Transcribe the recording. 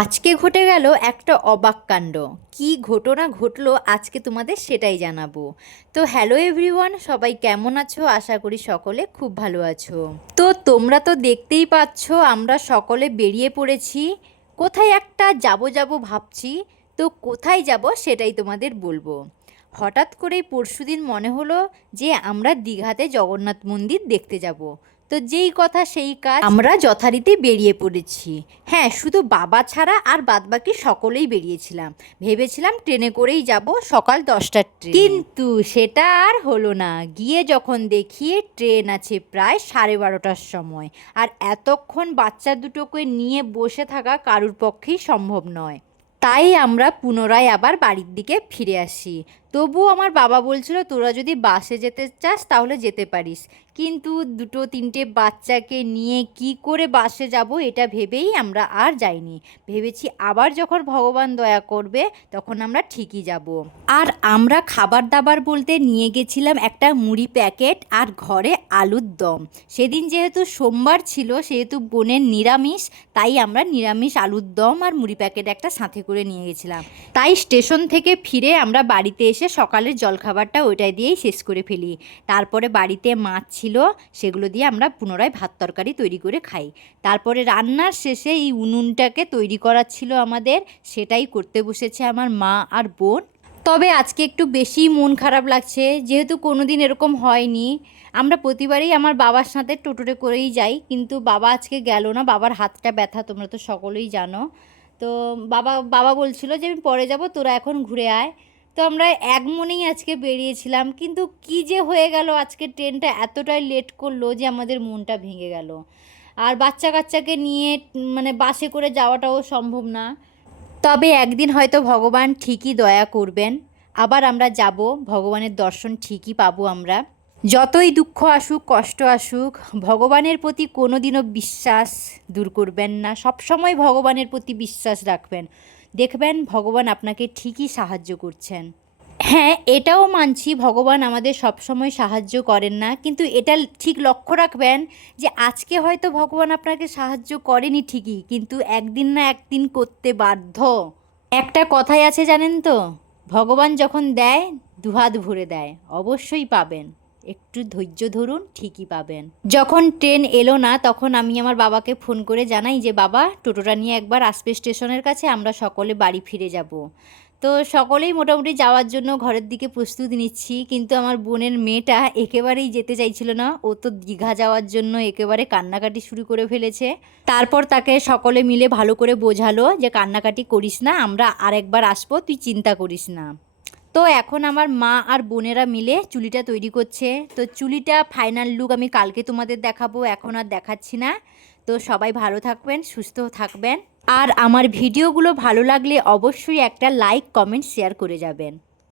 আজকে ঘটে গেল একটা অবাক কাণ্ড। কি ঘটনা ঘটলো আজকে তোমাদের সেটাই জানাবো। তো হ্যালো এভরিওয়ান, সবাই কেমন আছো? আশা করি সকলে খুব ভালো আছো। তো তোমরা তো দেখতেই পাচ্ছ আমরা সকলে বেরিয়ে পড়েছি। কোথায় একটা যাব ভাবছি। তো কোথায় যাব সেটাই তোমাদের বলবো। হঠাৎ করেই পরশুদিন মনে হলো যে আমরা দীঘাতে জগন্নাথ মন্দির দেখতে যাব। তো যেই কথা সেই কাজ, আমরা যথারীতি বেরিয়ে পড়েছি। হ্যাঁ, শুধু বাবা ছাড়া আর বাদবাকি সকলেই বেরিয়েছিলাম। ভেবেছিলাম ট্রেনে করেই যাব, সকাল 10টার ট্রেন, কিন্তু সেটা আর হলো না। গিয়ে যখন দেখি ট্রেন আছে প্রায় 12:30টার সময়, আর এতক্ষণ বাচ্চা দুটোকে নিয়ে বসে থাকা কারুর পক্ষেই সম্ভব নয়। তাই আমরা পুনরায় আবার বাড়ির দিকে ফিরে আসি। তবুও আমার বাবা বলছিল তোরা যদি বাসে যেতে চাস তাহলে যেতে পারিস, কিন্তু দুটো তিনটে বাচ্চাকে নিয়ে কি করে বাসে যাব এটা ভেবেই আমরা আর যাইনি। ভেবেছি আবার যখন ভগবান দয়া করবে তখন আমরা ঠিকই যাব। আর আমরা খাবার দাবার বলতে নিয়ে গেছিলাম একটা মুড়ি প্যাকেট আর ঘরে আলুর দম। সেদিন যেহেতু সোমবার ছিল, সেহেতু বোনের নিরামিষ, তাই আমরা নিরামিষ আলুর দম আর মুড়ি প্যাকেট একটা সাথে করে নিয়ে গেছিলাম। তাই স্টেশন থেকে ফিরে আমরা বাড়িতে এসে সকালের জলখাবারটা ওইটাই দিয়েই শেষ করে ফেলি। তারপরে বাড়িতে মাছ ছিল, সেগুলো দিয়ে আমরা পুনরায় ভাত তরকারি তৈরি করে খাই। তারপরে রান্নার শেষে এই উনুনটাকে তৈরি করার ছিল আমাদের, সেটাই করতে বসেছে আমার মা আর বোন। তবে আজকে একটু বেশি মন খারাপ লাগছে, যেহেতু কোনো দিন এরকম হয়নি। আমরা প্রতিবারই আমার বাবার সাথে টোটোতে করেই যাই, কিন্তু বাবা আজকে গেল না, বাবার হাতটা ব্যথা, তোমরা তো সকলেই জানো। তো বাবা বাবা বলছিল যে আমি পরে যাব, তোরা এখন ঘুরে আয়। তো আমরা এক মনেই আজকে বেরিয়েছিলাম, কিন্তু কি যে হয়ে গেল, আজকে ট্রেনটা এতটাই লেট করলো যে আমাদের মনটা ভেঙে গেল। আর বাচ্চা কাচ্চাকে নিয়ে মানে বাসে করে যাওয়াটাও সম্ভব না। তবে একদিন হয়তো ভগবান ঠিকই দয়া করবেন, আবার আমরা যাব, ভগবানের দর্শন ঠিকই পাবো আমরা। যতই দুঃখ আসুক, কষ্ট আসুক, ভগবানের প্রতি কোনো দিনও বিশ্বাস দূর করবেন না। সবসময় ভগবানের প্রতি বিশ্বাস রাখবেন, দেখবেন ভগবান আপনাকে ঠিকই সাহায্য করছেন। হ্যাঁ, এটাও মানছি ভগবান আমাদের সবসময় সাহায্য করেন না, কিন্তু এটা ঠিক লক্ষ্য রাখবেন যে আজকে হয়তো ভগবান আপনাকে সাহায্য করেনি ঠিকই, কিন্তু একদিন না একদিন করতে বাধ্য। একটা কথাই আছে জানেন তো, ভগবান যখন দেয় দুহাত ভরে দেয়, অবশ্যই পাবেন। একটু ধৈর্য ধরুন, ঠিকই পাবেন। যখন ট্রেন এলো না তখন আমি আমার বাবাকে ফোন করে জানাই যে বাবা, টোটোটা নিয়ে একবার আসবে স্টেশনের কাছে, আমরা সকলে বাড়ি ফিরে যাব। তো সকলেই মোটামুটি যাওয়ার জন্য ঘরের দিকে প্রস্তুতি নিচ্ছি, কিন্তু আমার বোনের মেয়েটা একেবারেই যেতে চাইছিল না। ও তো দীঘা যাওয়ার জন্য একেবারে কান্নাকাটি শুরু করে ফেলেছে। তারপর তাকে সকলে মিলে ভালো করে বোঝালো যে কান্নাকাটি করিস না, আমরা আরেকবার আসবো, তুই চিন্তা করিস না। তো এখন আমার মা আর বোনেরা মিলে চুলিটা তৈরি করছে। তো চুলিটা ফাইনাল লুক আমি কালকে তোমাদের দেখাবো, এখন আর দেখাচ্ছি না। তো সবাই ভালো থাকবেন, সুস্থ থাকবেন, আর আমার ভিডিওগুলো ভালো লাগলে অবশ্যই একটা লাইক, কমেন্ট, শেয়ার করে যাবেন।